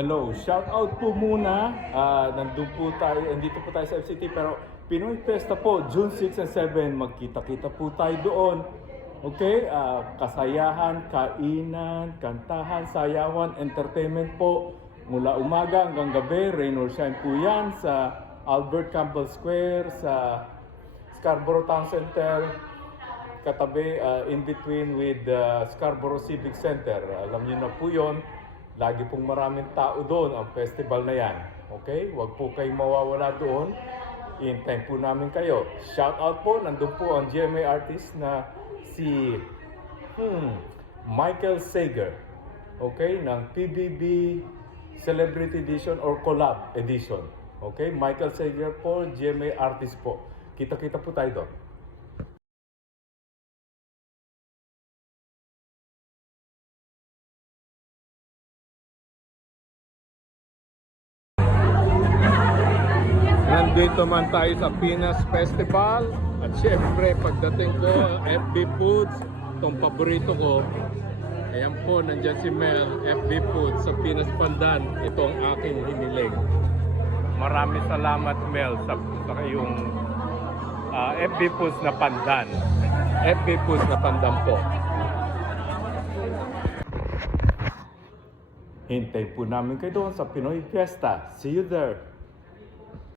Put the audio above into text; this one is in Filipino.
Hello, shout out po muna. Nandun po tayo, nandito po tayo sa FCT pero Pinoy Fiesta po, June 6 and 7, magkita-kita po tayo doon. Okay, kasayahan, kainan, kantahan, sayawan, entertainment po. Mula umaga hanggang gabi, rain or shine po yan sa Albert Campbell Square, sa Scarborough Town Center, katabi, in between with Scarborough Civic Center. Alam niyo na po yun. Lagi pong maraming tao doon ang festival na yan. Okay? Huwag po kayong mawawala doon. Hintayin po namin kayo. Shout out po, nandun po ang GMA artist na si Michael Sager. Okay? Ng PBB Celebrity Edition or Collab Edition. Okay? Michael Sager po, GMA artist po. Kita-kita po tayo doon. Nandito man tayo sa Pinas Festival at syempre pagdating ko FB Foods, itong paborito ko. Ayan po, nandyan si Mel, FB Foods sa Pinas Pandan. Ito ang aking hiniling. Maraming salamat Mel sa iyong FB Foods na pandan. FB Foods na pandan po. Hintay po namin kayo doon sa Pinoy Fiesta. See you there!